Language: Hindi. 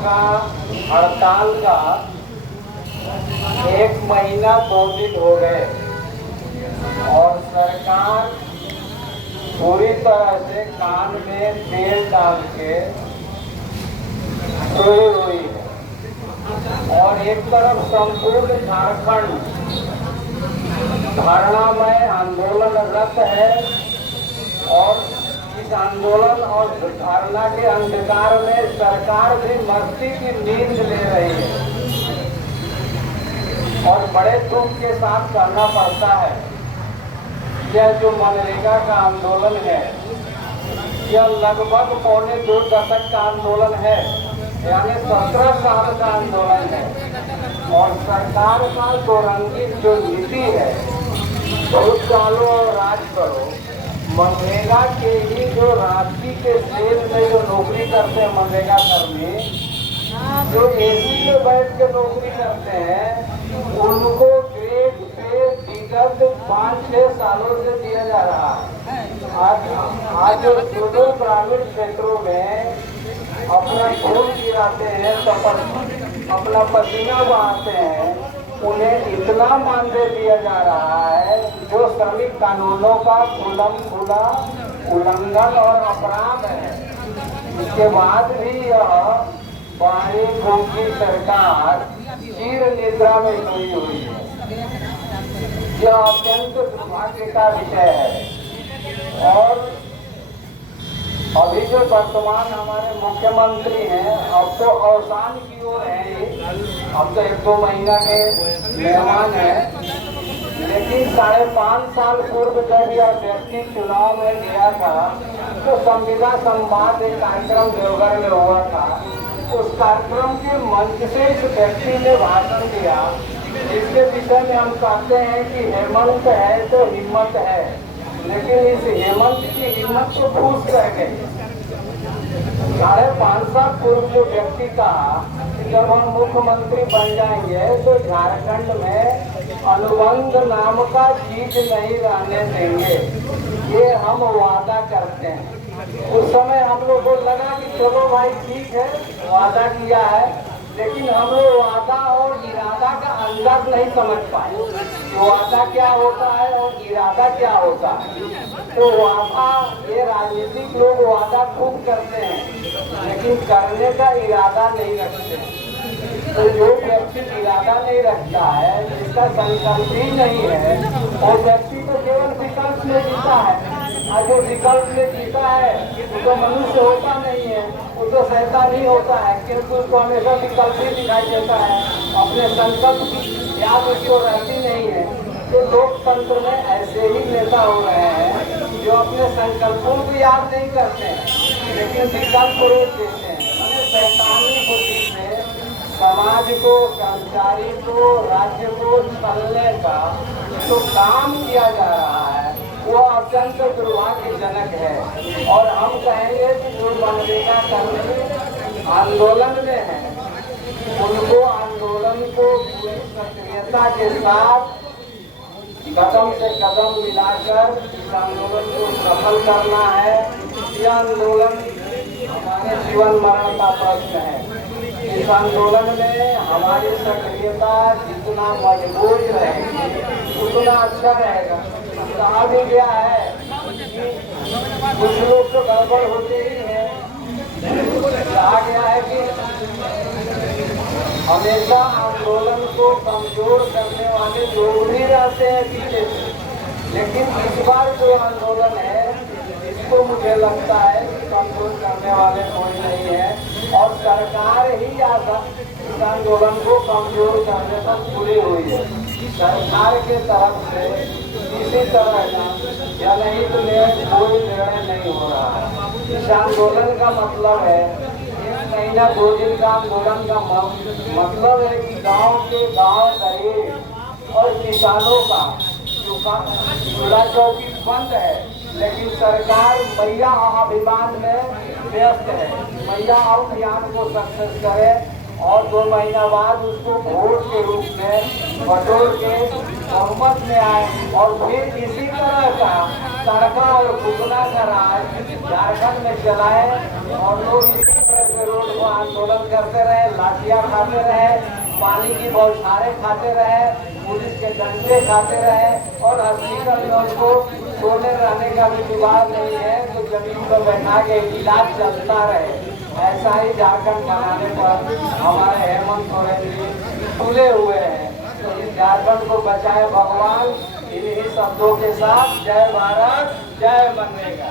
का हड़ताल का 1 महीना 2 दिन हो गए और सरकार पूरी तरह से कान में तेल डाल के रोई रोई है। और एक तरफ संपूर्ण झारखंड धरनामय आंदोलनरत है और इस आंदोलन और धरना के अंधकार में सरकार भी मस्ती की नींद ले रही है और बड़े दुख के साथ करना पड़ता है। यह जो मनरेगा का आंदोलन है यह लगभग 2.25 दशक का आंदोलन है, यानी 17 साल का आंदोलन है। और सरकार का तो रंगीन जो नीति है, बहुत चालो और राज करो, मनरेगा के ही जो राशि के सेल में जो नौकरी करते हैं मनरेगा कर्मी, जो एसी में बैठ के नौकरी करते हैं, उनको ग्रेड पे विगत 5-6 सालों से दिया जा रहा है। आज जो ग्रामीण क्षेत्रों में अपना खून गिराते हैं, अपना पसीना बहाते हैं, उन्हें इतना मानदेय दिया जा रहा है जो श्रमिक कानूनों का खुला उल्लंघन और अपराध है। इसके बाद भी यह बाहरी की सरकार चीर निद्रा में सोई हुई है। यह अत्यंत दुर्भाग्य का विषय है। और अभी जो वर्तमान हमारे मुख्यमंत्री हैं, अब तो अवसान की ओर है, अब तो 1-2 महीना के मेहमान हैं, लेकिन 5.5 साल पूर्व जब यह व्यक्ति चुनाव में गया था तो संविदा संवाद एक कार्यक्रम देवघर में हुआ था। उस कार्यक्रम के मंच से इस व्यक्ति ने भाषण दिया, जिसके विषय में हम कहते हैं कि हेमंत है तो हिम्मत है, लेकिन इस हेमंत की हिम्मत तो फूस रह गई। 5.5 साल पूर्व जो व्यक्ति कहा कि जब हम मुख्यमंत्री बन जाएंगे तो झारखंड में अनुबंध नाम का चीज नहीं रहने देंगे, ये हम वादा करते हैं। उस समय हम लोग को लगा कि चलो भाई ठीक है, वादा किया है, लेकिन हम लोग वादा और इरादा का अंदाज नहीं समझ पाए। वादा क्या होता है और इरादा क्या होता है। तो वादा, ये राजनीतिक लोग वादा खूब करते हैं लेकिन करने का इरादा नहीं रखते। तो जो व्यक्ति इरादा नहीं रखता है, जिसका संकल्प ही नहीं है, वो व्यक्ति तो केवल विकल्प में जीता है। और जो विकल्प में जीता है वो तो मनुष्य होता नहीं है, वो तो शैतान ही होता है, क्योंकि उसको हमेशा विकल्प ही दिखाई देता है, अपने संकल्प की याद उसको रहती नहीं है। तो लोकतंत्र में ऐसे ही नेता हो रहे हैं जो अपने संकल्पों को याद नहीं करते हैं, लेकिन विकल्प रोक देते हैं। मैंने शैतानी बुद्धि से समाज को, कर्मचारी को, राज्य को चलने का जो काम किया जा रहा है वो अत्यंत दुर्भाग्यजनक है। और हम कहेंगे कि जो मनरेगा कर्मी आंदोलन में है, उनको आंदोलन को पूरी सक्रियता के साथ कदम से कदम मिलाकर इस आंदोलन को सफल करना है। यह आंदोलन हमारे जीवन मरण का प्रश्न है। इस आंदोलन में हमारी सक्रियता जितना मजबूत रहेगी उतना अच्छा रहेगा। कहा भी गया है कि कुछ लोग तो गड़बड़ होते ही हैं। कहा गया है कि हमेशा आंदोलन को कमजोर करने वाले लोग भी रहते हैं पीछे से, लेकिन इस बार जो आंदोलन है इसको मुझे लगता है कि कमजोर करने वाले कोई नहीं है और सरकार ही इस आंदोलन को कमजोर करने तक जुड़ी हुई है। सरकार के तरफ से किसी तरह का जनहित में कोई निर्णय नहीं हो रहा है। इस आंदोलन का मतलब है 1 महीना 2 दिन का आंदोलन का मतलब है कि गांव के गांव गरीब और किसानों का चूल्हा चौकी बंद है, लेकिन सरकार मैया अभियान में व्यस्त है। मैया अभियान को सक्सेस करे और 2 महीना बाद उसको वोट के रूप में बटोर के बहुमत में आए और फिर इसी तरह का सड़का और भुगना का राज झारखंड में चलाए और लोग इसी तरह से रोड को आंदोलन करते रहे, लाठियां खाते रहे, पानी की बौछारें खाते रहे, पुलिस के डंडे खाते रहे और हॉस्पिटल में उनको सोने रहने का भी जुगाड़ नहीं है तो जमीन पर बैठा के इलाज चलता रहे। ऐसा ही झारखंड बनाने पर हमारे हेमंत सोरेन जी तुले हुए हैं। तो इस झारखंड को बचाए भगवान। इन्हीं शब्दों के साथ जय भारत, जय मनरेगा।